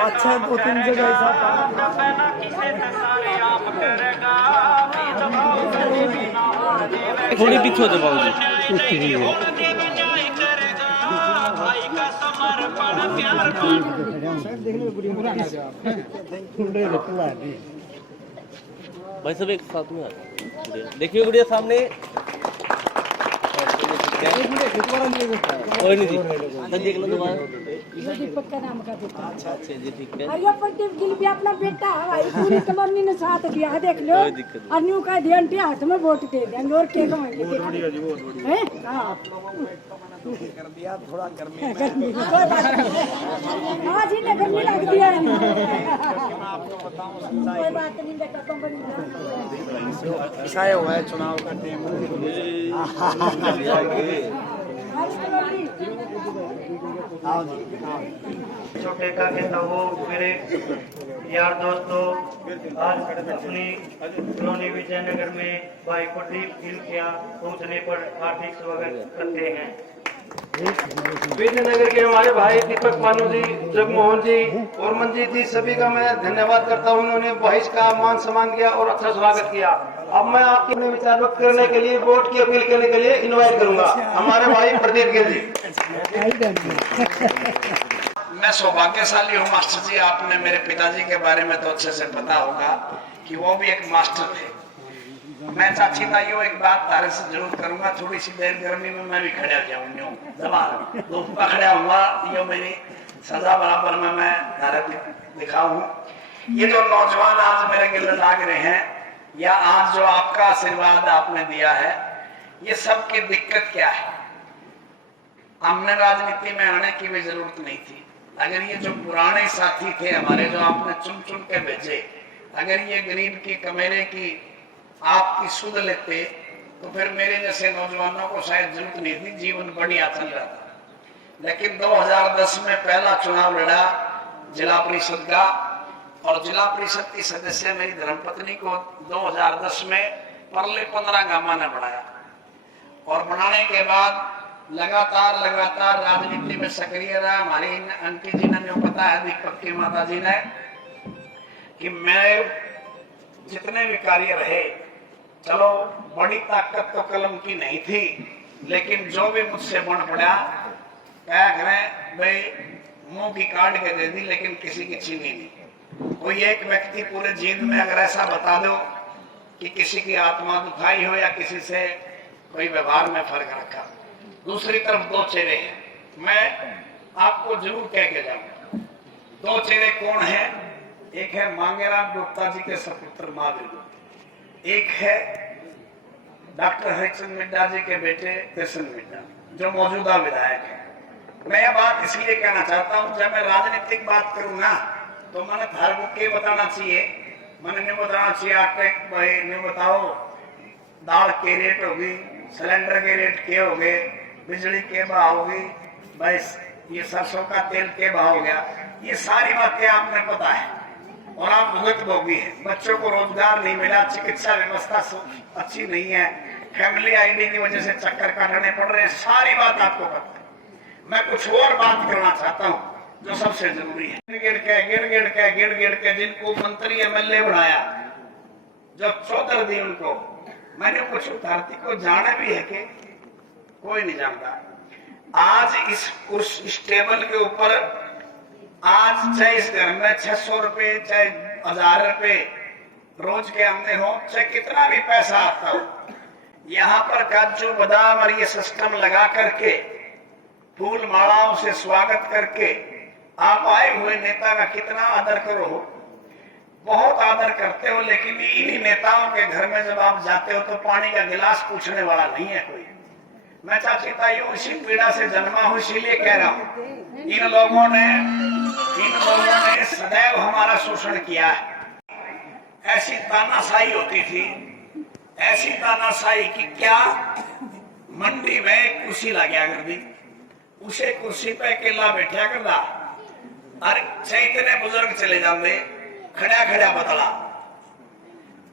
अच्छा 2-3 जगह ऐसा थोड़ी पीछे हो जाओ बाबूजी। भाई सब एक साथ में देखिए गुड़िया सामने कोई नहीं जी देख लो दोबारा। दीपक का नाम का बेटा। अच्छा अच्छा जी ठीक है। अरे प्रदीप गिल भी अपना बेटा है भाई, पूरी कॉलोनी ने साथ दिया देख लो। कोई दिक्कत नहीं। अन्यू का ध्यान पे हाथ में वोट दे देंगे और क्या कमाएंगे हैं? हाँ कर दिया थोड़ा गर्मी गर्मी कोई बात नहीं, आज ही ना गर्मी लग दिया है। कोई बात नहीं बेटा, कंपनी छाया हुआ है चुनाव का टाइम। छोटे का कहता हो मेरे यार दोस्तों, आज अपनी कॉलोनी विजयनगर में भाई प्रदीप गिल के यहाँ पहुँचने पर हार्दिक स्वागत करते हैं। विजयनगर के हमारे भाई दीपक मानू जी, जगमोहन जी और मंजीत जी, सभी का मैं धन्यवाद करता हूँ। उन्होंने बहिष का मान सम्मान किया और अच्छा स्वागत किया। अब मैं आपके अपने विचार व्यक्त करने के लिए, वोट की अपील करने के लिए इनवाइट करूंगा हमारे भाई प्रदीप गिल जी। मैं सौभाग्यशाली हूँ मास्टर जी, आपने मेरे पिताजी के बारे में तो अच्छे से पता होगा कि वो भी एक मास्टर थे। मैं चाची ताइयों एक बात तारे से जरूर करूंगा, थोड़ी सी देर गर्मी में मैं भी खड़ा जाऊंगा, धूप का खड़ा हुआ, ये मेरी सजा बराबर में मैं तारे दिखाऊं। ये जो नौजवान आज मेरे गिले लाग रहे हैं, या आज जो आपका आशीर्वाद आपने दिया है, ये सब की दिक्कत क्या है? हमने राजनीति में आने की भी जरूरत नहीं थी। अगर ये जो पुराने साथी थे हमारे, जो आपने चुन चुन के भेजे, अगर ये गरीब की कमेरे की आपकी सुध लेते तो फिर मेरे जैसे नौजवानों को शायद जरूरत नहीं थी, जीवन बढ़िया चल रहा था। लेकिन 2010 में पहला चुनाव लड़ा जिला परिषद का, और जिला परिषद की सदस्य मेरी धर्मपत्नी को 2010 में परले 15 गामा ने बनाया, और बनाने के बाद लगातार राजनीति में सक्रिय रहा। हमारी आंटी जी ने जो पता है, दीपक की माता जी ने, कि मैं जितने भी कार्य रहे, चलो बड़ी ताकत तो कलम की नहीं थी, लेकिन जो भी मुझसे बन पड़ा, क्या करें भाई, मुंह की काट के दे दी, लेकिन किसी की छीनी नहीं। कोई एक व्यक्ति पूरे जीवन में अगर ऐसा बता दो कि किसी की आत्मा दुखाई हो या किसी से कोई व्यवहार में फर्क रखा। दूसरी तरफ दो चेहरे हैं, मैं आपको जरूर कह के जाऊंगा। दो चेहरे कौन है? एक है मांगेराम गुप्ता जी के सपुत्र महावीर गुप्ता, एक है डॉक्टर हरिचंद मिड्डा जी के बेटे कृष्ण मिड्डा, जो मौजूदा विधायक है। मैं यह बात इसलिए कहना चाहता हूं, जब मैं राजनीतिक बात करूं ना, तो मैंने थार को के बताना चाहिए, मैंने नहीं बताना चाहिए आपके भाई नहीं बताओ दाल के रेट होगी, सिलेंडर के रेट के हो गए, बिजली के भाव होगी, भाई ये सरसों का तेल के भाव हो गया। ये सारी बातें आपने पता है और आप भुगत भोगी है। बच्चों को रोजगार नहीं मिला, चिकित्सा व्यवस्था अच्छी नहीं है, फैमिली आईडी की वजह से चक्कर काटने पड़ रहे हैं, सारी बात आपको पता है। मैं कुछ और बात करना चाहता हूँ जो सबसे जरूरी है। गिड़ के जिनको मंत्री एमएलए बनाया, जब चौधर दी उनको, मैंने कुछ भारती को जाना भी है कि कोई नहीं जानता। आज इस टेबल के ऊपर, आज चाहे इस घर में 600 रुपए चाहे 1000 रुपए रोज के आमदनी हो, चाहे कितना भी पैसा आता हो, यहाँ पर काजू बादाम और ये सिस्टम लगा करके, फूल मालाओं से स्वागत करके आप आए हुए नेता का कितना आदर करो, बहुत आदर करते हो। लेकिन इन्हीं नेताओं के घर में जब आप जाते हो तो पानी का गिलास पूछने वाला नहीं है कोई। मैं चाची ताइयों इसी पीड़ा से जन्मा हूं, इसीलिए कह रहा हूं, इन लोगों ने सदैव हमारा शोषण किया है। ऐसी तानाशाही होती थी, ऐसी तानाशाही कि क्या मंडी में कुर्सी लगा कर दी, उसे कुर्सी पे अकेला बैठा कर दा, अरे इतने बुजुर्ग चले जाते खड़ा बदला,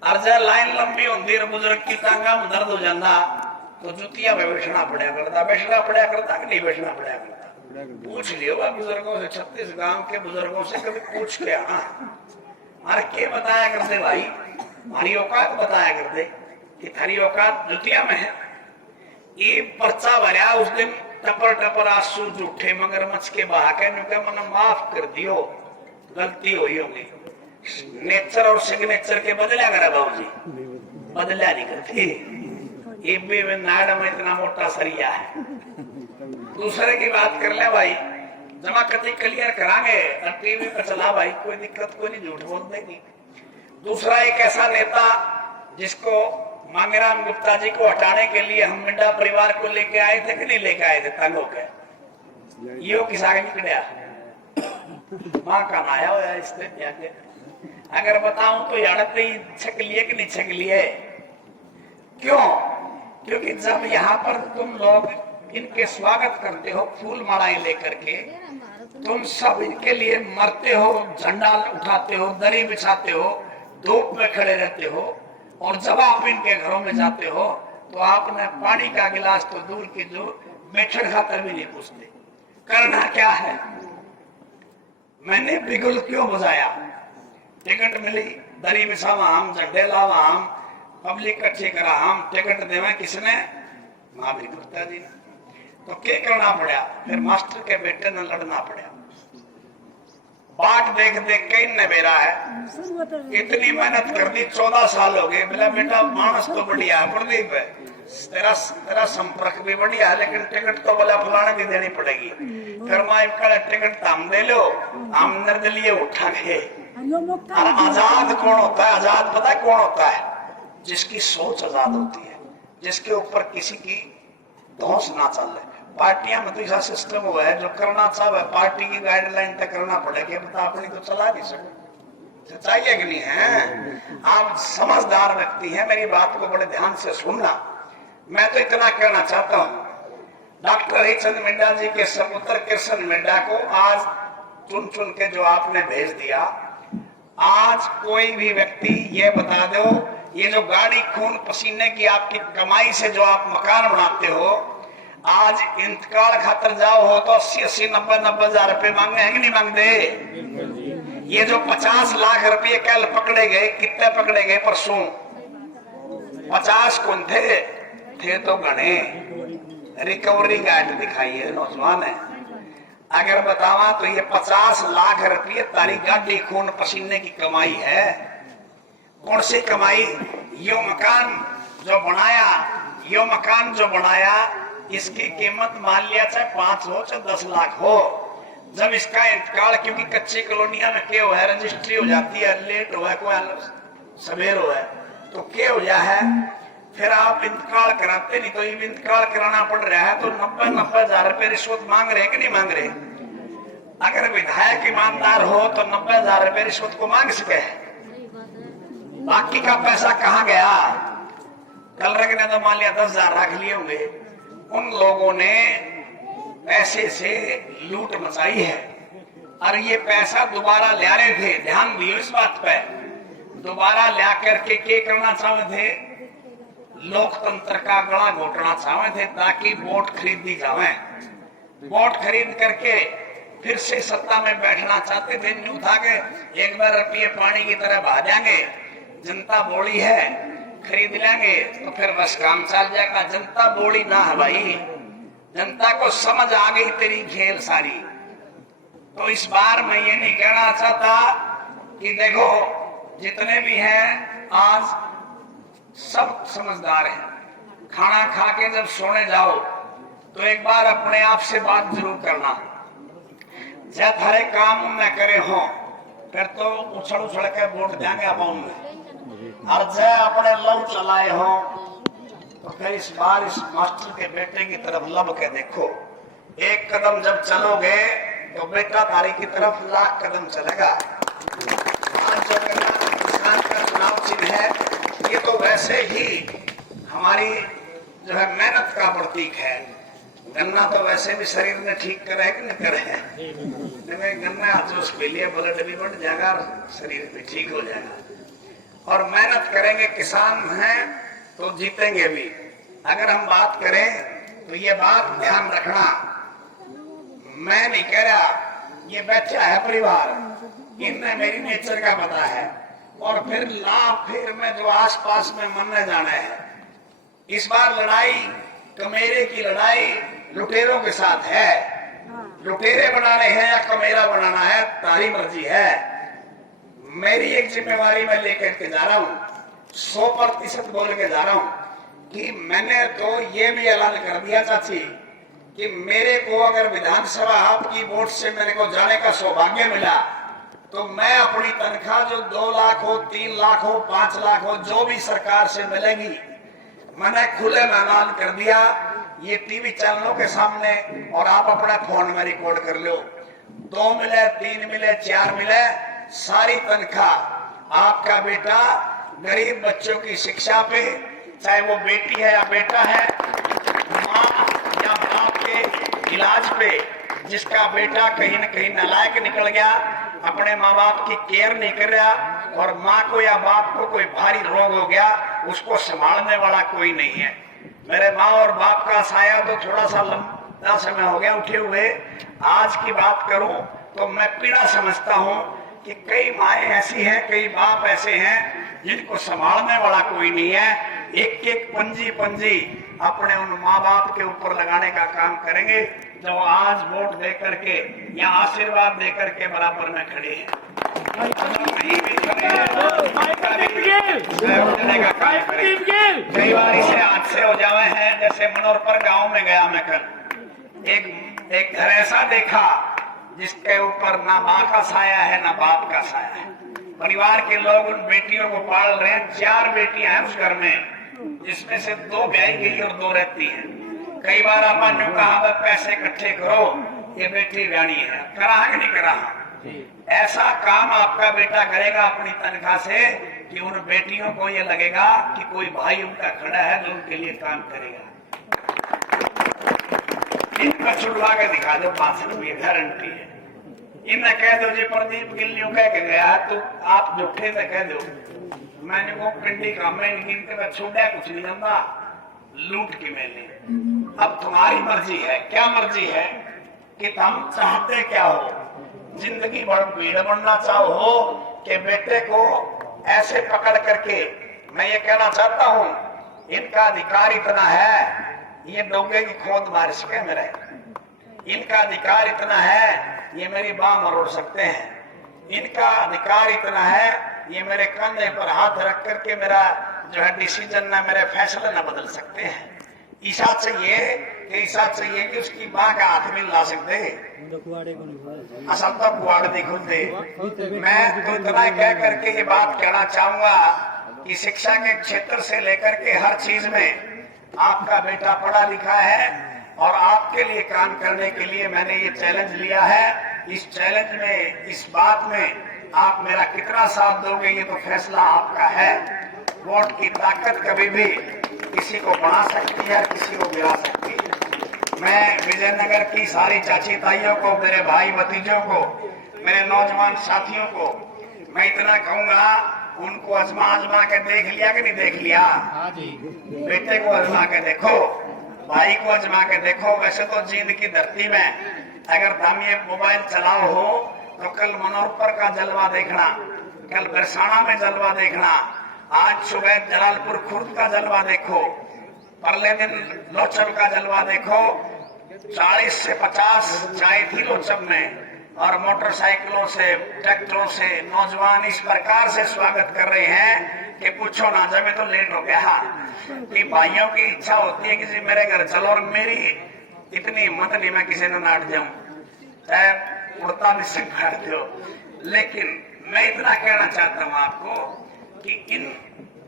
और जब लाइन लंबी होती बुजुर्ग की टांगा में दर्द हो जाता तो जुतिया में बैठना पड़ा करता कि नहीं बैठना पड़ा करता। पूछ लियो बुजुर्गों से, 36 गांव के बुजुर्गों से कभी पूछ के आना। अरे के बताया करते भाई, हमारी औकात बताया करते कि थारी औकात जुतिया में है। ये पर्चा भरया उस दिन, टपर टपर आंसू झूठे मगरमच्छ के बहा के नुके मन माफ कर दियो, गलती हुई होगी। नेचर और सिग्नेचर के बदला करा बाबूजी, बदला नहीं करते। ये भी नाड़ में इतना मोटा सरिया है। दूसरे की बात कर ले भाई, जमा कति क्लियर करांगे और टीवी पर चला भाई, कोई दिक्कत कोई नहीं, झूठ बोल देगी। दूसरा एक ऐसा नेता जिसको मांगेराम गुप्ता जी को हटाने के लिए हम मिड्डा परिवार को लेके आए थे कि नहीं लेके आए थे, तंग होकर यो किसा निकलिया मां का आया हुआ इसने जाके। अगर बताऊं तो याडते ही छक लिए कि नहीं छक लिए। क्यों? क्योंकि जब यहाँ पर तुम लोग इनके स्वागत करते हो फूल मालाएं लेकर के, तुम सब इनके लिए मरते हो, झंडा उठाते हो, दरी बिछाते हो, धूप में खड़े रहते हो, और जब आप इनके घरों में जाते हो तो आपने पानी का गिलास तो दूर की दूर बैठन खातर भी नहीं पूछते। करना क्या है? मैंने बिगुल क्यों बजाया? टिकट मिली, दरी बिछावा हम, झंडे लावा हम, पब्लिक इकट्ठी करा हम, टिकट देवा किसने? महावीर गुप्ता जी ने। तो क्या करना पड़ा? फिर मास्टर के बेटे ने लड़ना पड़ा। बाट देख देख के नबेरा है, इतनी मेहनत कर दी, 14 साल हो गए। बोला बेटा मानस तो बढ़िया है प्रदीप, तेरा संपर्क भी बढ़िया है, लेकिन टिकट तो बोला फलाने की देनी पड़ेगी। फिर माई कड़े टिकट हम दे लो, हम निर्दलीय उठाएंगे। और आजाद कौन होता है? आजाद पता है कौन होता है? जिसकी सोच आजाद होती है, जिसके ऊपर किसी की धौंस ना चले। पार्टियां में तो ऐसा सिस्टम हुआ है, जो करना चाहे पार्टी की गाइडलाइन तक करना पड़ेगा, बता अपनी तो चला नहीं सकते। चाहिए कि नहीं है? आप समझदार व्यक्ति हैं, मेरी बात को बड़े ध्यान से सुनना। मैं तो इतना कहना चाहता हूँ, डॉक्टर हरिचंद मिड्डा जी के सपुत्र कृष्ण मिड्डा को आज चुन चुन के जो आपने भेज दिया, आज कोई भी व्यक्ति ये बता दो, ये जो गाड़ी खून पसीने की आपकी कमाई से जो आप मकान बनाते हो, आज इंतकाल खातर जाओ हो तो 80-80, 90-90 हजार रुपए मांगे हैं कि नहीं मांगते? ये जो 50 लाख रुपए कल पकड़े गए, कितने पकड़े गए परसों? 50 कौन थे तो गणे। रिकवरी गाइड दिखाई है नौजवान है। अगर बतावा तो ये 50 लाख रुपये तारी गाड़ी खून पसीने की कमाई है। कौन सी कमाई? यो मकान जो बनाया, इसकी कीमत मान लिया चाहे 5 हो चाहे 10 लाख हो। जब इसका इंतकाल, क्योंकि कच्ची कॉलोनिया में क्या हुआ है, रजिस्ट्री हो जाती है, लेट हुआ है, कोई सवेर हुआ है, तो क्या हो जाए है, फिर आप इंतकाल कराते नहीं, तो ये इंतकाल कराना पड़ रहा है, तो 90-90 हजार रुपए रिश्वत मांग रहे कि नहीं मांग रहे? अगर विधायक ईमानदार हो तो 90 हजार रुपए रिश्वत को मांग सके। बाकी का पैसा कहाँ गया? कलरक ने तो मान लिया 10 हजार रख लिए होंगे। उन लोगों ने पैसे से लूट मचाई है, और ये पैसा दोबारा ला रहे थे। ध्यान दियो इस बात पे, दोबारा ला करके क्या करना चाहते थे? लोकतंत्र का गला घोटना चाहते थे, ताकि वोट खरीदी जावे। वोट खरीद करके फिर से सत्ता में बैठना चाहते थे। न्यू था कि एक बार रुपये पानी की तरह बहा जाएंगे, जनता बोली है खरीद लेंगे तो फिर बस काम चल जाएगा। जनता बोली ना है भाई, जनता को समझ आ गई तेरी खेल सारी। तो इस बार मैं ये नहीं कहना चाहता कि देखो जितने भी हैं आज सब समझदार हैं। खाना खा के जब सोने जाओ तो एक बार अपने आप से बात जरूर करना। जब थारे काम न करे हो फिर तो उछल उछल के वोट देंगे अकाउंट में, और जब अपने लव चलाए हो तो फिर इस बार इस मास्टर के बेटे की तरफ लब के देखो। एक कदम जब चलोगे तो बेटा तारी की तरफ लाख कदम चलेगा। आज जो किसान का चुनाव चिन्ह है, ये तो वैसे ही हमारी जो है मेहनत का प्रतीक है। गन्ना तो वैसे भी शरीर में ठीक करे कि नहीं करे, गन्ना जूस पी लिए ब्लड भी बढ़ जाएगा, शरीर भी ठीक हो जाएगा। और मेहनत करेंगे, किसान हैं तो जीतेंगे भी। अगर हम बात करें तो ये बात ध्यान रखना, मैं नहीं कह रहा, ये बैठा है परिवार, इनने मेरी नेचर का पता है। और फिर फिर में जो आसपास में मरने जाना है, इस बार लड़ाई कमेरे की लड़ाई लुटेरों के साथ है। लुटेरे बनाने हैं या कमेरा बनाना है, तारी मर्जी है। मेरी एक जिम्मेवारी मैं लेकर के जा रहा हूँ, 100% बोल के जा रहा हूँ कि मैंने तो ये भी ऐलान कर दिया चाची कि मेरे को अगर विधानसभा आपकी वोट से मेरे को जाने का सौभाग्य मिला तो मैं अपनी तनख्वाह जो 2 लाख हो, 3 लाख हो, 5 लाख हो, जो भी सरकार से मिलेगी, मैंने खुले में ऐलान कर दिया, ये टीवी चैनलों के सामने और आप अपने फोन में रिकॉर्ड कर लो। 2 मिले, 3 मिले, 4 मिले, सारी तनख्वाह आपका बेटा गरीब बच्चों की शिक्षा पे, चाहे वो बेटी है या बेटा है, माँ या बाप के इलाज पे, जिसका बेटा कहीं न कहीं नालायक निकल गया, अपने माँ बाप की केयर नहीं कर रहा, और माँ को या बाप को कोई भारी रोग हो गया, उसको संभालने वाला कोई नहीं है। मेरे माँ और बाप का साया तो थोड़ा सा लंबा समय हो गया उठे हुए। आज की बात करूं तो मैं पीड़ा समझता हूं कि कई माएँ ऐसी हैं, कई बाप ऐसे हैं जिनको संभालने वाला कोई नहीं है। एक एक पंजी अपने उन माँ बाप के ऊपर लगाने का काम करेंगे जो आज वोट दे करके या आशीर्वाद दे करके बराबर में खड़े हैं। कई बार इसे हादसे हो जावे हैं, जैसे मनोर पर गांव में गया मैं कल, एक घर ऐसा देखा जिसके ऊपर ना माँ का साया है ना बाप का साया है। परिवार के लोग उन बेटियों को पाल रहे हैं। 4 बेटियां हैं उस घर में, जिसमें से 2 ब्याही गई और 2 रहती हैं। कई बार अपन ने कहा पैसे इकट्ठे करो, ये बेटी ब्याणी है, करा कि नहीं करा? ऐसा काम आपका बेटा करेगा अपनी तनख्वाह से कि उन बेटियों को ये लगेगा कि कोई भाई उनका खड़ा है जो उनके लिए काम करेगा। इनका छुड़वा के दिखा दो, 5 रुपये गारंटी है। इन्हें कह दो जी प्रदीप गिल्लियों कह के गया तो आप झूठे से कह दो, मैंने वो पिंडी का मैं छोड़ा कुछ नहीं जानता, लूट के मैंने। अब तुम्हारी मर्जी है, क्या मर्जी है कि तुम चाहते क्या हो? जिंदगी भर भीड़ बनना चाहो कि बेटे को ऐसे पकड़ करके? मैं ये कहना चाहता हूँ, इनका अधिकार इतना है, ये डोंगे की खोद मार सके मेरे, इनका अधिकार इतना है, ये मेरी बाह मरोड़ सकते हैं। इनका अधिकार इतना है, ये मेरे कंधे पर हाथ रख करके मेरा जो है डिसीजन ना, मेरे फैसले ना बदल सकते हैं। ईसा चाहिए कि उसकी बाह का हाथ भी ला सकते, असल तो कुआड़ नहीं खुलते। मैं तो इतना कह करके ये बात कहना चाहूंगा कि शिक्षा के क्षेत्र से लेकर के हर चीज में आपका बेटा पढ़ा लिखा है, और आपके लिए काम करने के लिए मैंने ये चैलेंज लिया है। इस चैलेंज में, इस बात में आप मेरा कितना साथ दोगे ये तो फैसला आपका है। वोट की ताकत कभी भी किसी को बढ़ा सकती है, किसी को गिरा सकती है। मैं विजयनगर की सारी चाची ताइयों को, मेरे भाई भतीजों को, मेरे नौजवान साथियों को मैं इतना कहूंगा, उनको आजमा के देख लिया कि नहीं देख लिया? बेटे को आजमा के देखो, भाई को आजमा के देखो। वैसे तो जींद की धरती में अगर तुम ये मोबाइल चलाओ हो तो कल मनोहर का जलवा देखना, कल बरसाना में जलवा देखना, आज सुबह जलालपुर खुर्द का जलवा देखो, परले दिन लोचम का जलवा देखो। 40 से 50 चाय थी लोचम में, और मोटरसाइकिलों से, ट्रैक्टरों से नौजवान इस प्रकार से स्वागत कर रहे हैं कि पूछो ना, जब तो लेट हो गया। कि भाइयों की इच्छा होती है किसी मेरे घर चलो, और मेरी इतनी हिम्मत नहीं मैं किसी ने नाट जाऊं, चाहे उड़ता निश्चय कर दो। लेकिन मैं इतना कहना चाहता हूं आपको कि इन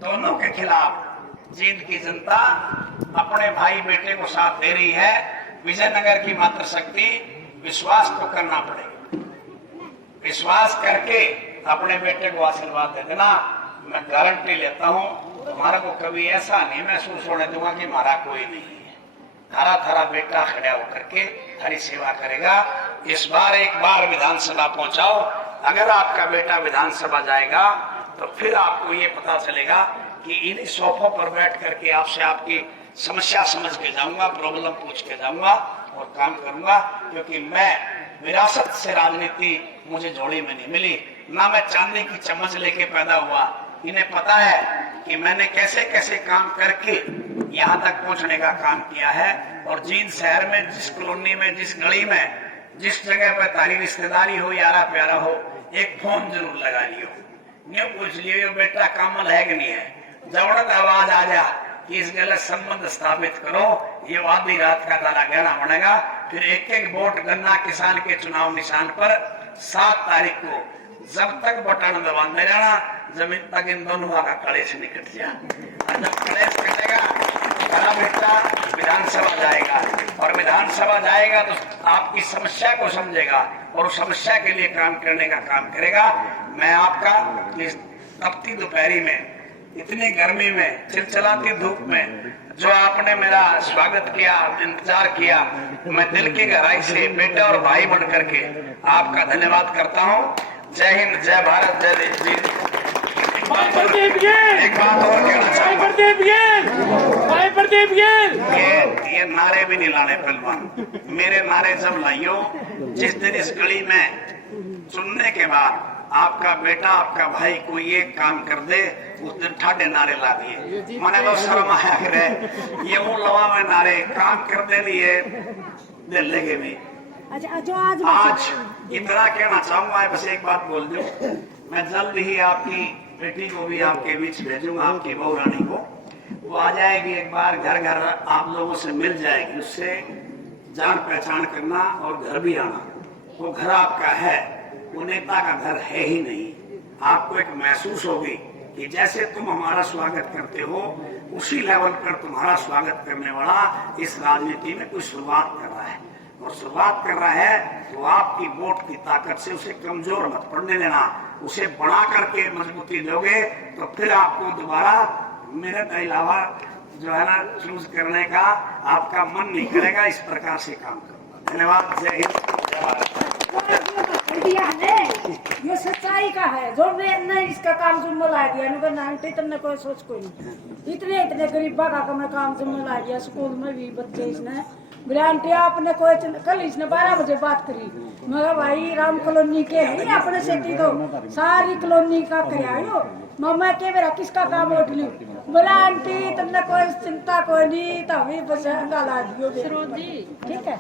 दोनों के खिलाफ जींद की जनता अपने भाई बेटे को साथ दे रही है। विजयनगर की मात्र शक्ति विश्वास तो करना पड़ेगा, विश्वास करके अपने बेटे को आशीर्वाद दे देना। मैं गारंटी लेता हूँ तुम्हारे को कभी ऐसा नहीं महसूस होने दूंगा कि हमारा कोई नहीं है। थारा बेटा खड़ा होकर के हरी सेवा करेगा। इस बार एक बार विधानसभा पहुंचाओ, अगर आपका बेटा विधानसभा जाएगा तो फिर आपको ये पता चलेगा कि इन्हीं सोफों पर बैठ करके आपसे आपकी समस्या समझ के जाऊंगा, प्रॉब्लम पूछ के जाऊंगा। और काम करूंगा, क्योंकि मैं विरासत से राजनीति मुझे जोड़ी में नहीं मिली, ना मैं चांदी की चम्मच लेके पैदा हुआ। इन्हें पता है कि मैंने कैसे कैसे काम करके यहाँ तक पहुंचने का काम किया है। और जिन शहर में, जिस कॉलोनी में, जिस गली में, जिस जगह पर तारी रिश्तेदारी हो, यारा प्यारा हो, एक फोन जरूर लगा लियो, न्यू पूछ लियो बेटा कामल है कि नहीं है। जबरदस्त आवाज आ जा कि इस गलत संबंध स्थापित करो, ये आधी रात का ताला गहरा बनेगा। फिर एक एक वोट गन्ना किसान के चुनाव निशान पर 7 तारीख को जब तक बटन दबाते जाना, जमीन तक इन दोनों का कलेश निकट जा। और जब कलेश कटेगा, बड़ा बेटा विधानसभा जाएगा, और विधानसभा जाएगा तो आपकी समस्या को समझेगा और उस समस्या के लिए काम करने का काम करेगा। मैं आपका इस तपती दोपहरी में, इतनी गर्मी में, चिलचिलाती धूप में जो आपने मेरा स्वागत किया, इंतजार किया, मैं दिल की गहराई से बेटे और भाई बन करके आपका धन्यवाद करता हूँ। जय हिंद, जय भारत, जय देश। एक बात और कहना चाहूंगा, ये नारे भी नहीं लाने पहलवान, मेरे नारे जब लाइयो, जिस दिन इस गली में चुनने के बाद आपका बेटा, आपका भाई कोई एक काम कर दे, उस दिन ठाडे नारे ला दिए। मैंने तो शर्म आया करे, ये वो लवा में नारे काम कर दे लिए दिल लगे भी। अच्छा, जो आज इतना कहना चाहूंगा, बस एक बात बोल दूं, मैं जल्द ही आपकी बेटी को भी आपके बीच भेजूंगा, आपकी बहू रानी को। वो आ जाएगी, एक बार घर घर आप लोगों से मिल जाएगी, उससे जान पहचान करना और घर भी आना। वो घर आपका है, वो नेता का घर है ही नहीं। आपको एक महसूस होगी कि जैसे तुम हमारा स्वागत करते हो, उसी लेवल पर तुम्हारा स्वागत करने वाला इस राजनीति में कोई शुरुआत कर रहा है, और शुरुआत कर रहा है तो आपकी वोट की ताकत से उसे कमजोर मत पड़ने देना, उसे बड़ा करके मजबूती दोगे तो फिर आपको दोबारा मेरे अलावा जो है ना चूज करने का आपका मन नहीं करेगा। इस प्रकार से काम करूंगा। धन्यवाद। जय हिंद, जय भारत। दिया है, ये सच्चाई का है। जो मैं इसका काम जुम्मा ला दिया, इनका नाम इतने कोई सोच कोई नहीं, इतने इतने गरीबा का मैं काम जुम्मा ला दिया। स्कूल में भी बच्चे इसने ग्रांटी आपने कोई, कल इसने 12 बजे बात करी, मगर भाई राम कॉलोनी के है नहीं अपने सेठी तो सारी कॉलोनी का करायो, मम्मा के मेरा किसका काम उठ ली, बोला आंटी तुमने कोई चिंता कोई नहीं, तो हमें बस ला दियो ठीक है।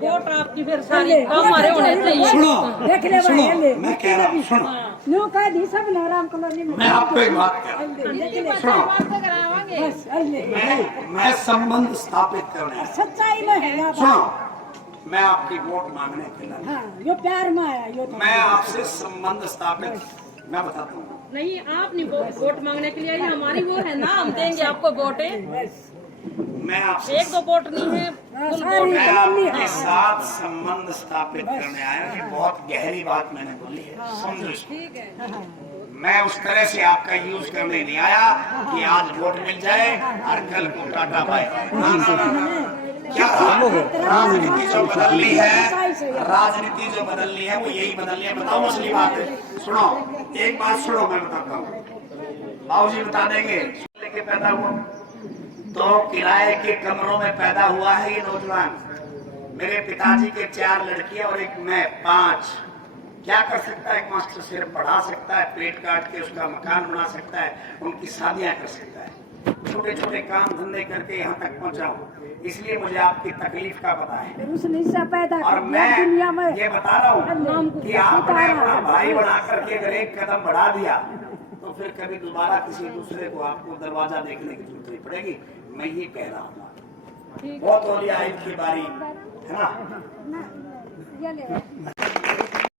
वोट आपकी फिर सारी काम हमारे होने चाहिए। सुनो, देख ले भाई, ले मैं कह रहा हूँ, सुनो, नो कह दी सब ना राम कॉलोनी में। मैं आपको एक बात कह रहा हूँ, सुनो, बस मैं संबंध स्थापित करने आया। सच्चाई में है ना। सुनो, मैं आपकी वोट मांगने के लिए, हाँ, यो प्यार में आया, यो तो मैं आपसे संबंध स्थापित, मैं बताता हूँ। नहीं, आप नहीं वोट मांगने के लिए, हमारी वो है ना, हम देंगे आपको वोट है। मैं आपसे, एक दो वोट नहीं है, फुल वोट मैं है। आपके साथ संबंध स्थापित करने आया हूँ। ये बहुत गहरी बात मैंने बोली है, समझो इसको। मैं उस तरह से आपका यूज करने नहीं आया कि आज वोट मिल जाए और कल को टाटा बाय। क्या राजनीति जो बदलनी है, राजनीति जो बदलनी है वो यही बदलनी है। बताओ असली बात है। सुनो, एक बात सुनो, मैं बताता हूँ, बाबूजी बता देंगे। लेके पैदा हुआ तो किराए के कमरों में पैदा हुआ है ये नौजवान। मेरे पिताजी के 4 लड़कियां और एक मैं, 5। क्या कर सकता है एक मास्टर? सिर्फ पढ़ा सकता है, पेट काट के उसका मकान बना सकता है, उनकी शादियां कर सकता है, छोटे छोटे काम धंधे करके यहाँ तक पहुँचा हूँ। इसलिए मुझे आपकी तकलीफ का पता है, उसने इससे पैदा और मैं दुनिया में ये बता रहा हूँ कि आपने अपना भाई बना करके अगर एक कदम बढ़ा दिया तो फिर कभी दोबारा किसी दूसरे को आपको दरवाजा देखने की जरूरत नहीं पड़ेगी। मैं ये कह रहा हूँ, बहुत औलिया की बारी है ना।